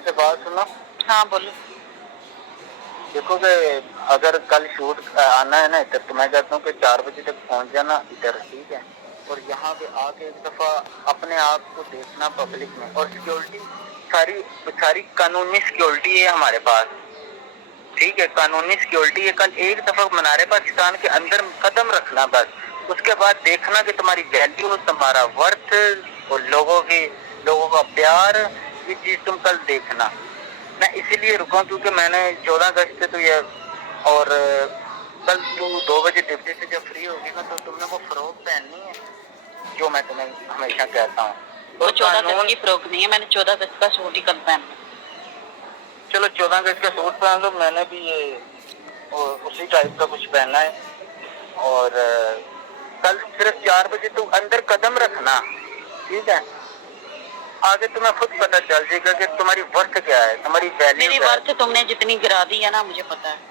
اچھا بات سنو. ہاں بولو. دیکھو کہ اگر کل شوٹ آنا ہے نا ادھر تو میں کہتا ہوں کہ 4 بجے تک پہنچ جانا ادھر, ٹھیک ہے, اور یہاں پہ آ کے ایک دفعہ اپنے آپ کو دیکھنا پبلک میں, اور سیکیورٹی ساری قانونی سیکیورٹی ہے ہمارے پاس, ٹھیک ہے, قانونی سیکیورٹی ہے. کل ایک دفعہ منارے پاکستان کے اندر قدم رکھنا بس, اس کے بعد دیکھنا کہ تمہاری ویلیو, تمہارا ورتھ اور لوگوں کا پیار, یہ چیز تم کل دیکھنا. میں اسی لیے رکا ہوں کیونکہ میں نے 14 اگست سے تو یہ, اور کل تو 2 بجے ڈیوٹی سے جب فری ہوگی نا تو تم نے وہ فروک پہننی ہے جو میں تمہیں ہمیشہ کہتا ہوں. وہ 14 اگست کی فروک نہیں ہے, میں نے 14 اگست کا سوٹ ہی کل پہننا. چلو 14 اگست کا سوٹ پہن لو, میں نے بھی یہ اسی ٹائپ کا کچھ پہننا ہے. اور کل صرف 4 بجے تو اندر قدم رکھنا, ٹھیک ہے, آگے تمہیں خود پتہ چل جائے گا کہ تمہاری ورتھ کیا ہے, تمہاری ویلیو میری کیا ہے. ورتھ تم نے جتنی گرا دی ہے نا مجھے پتا ہے.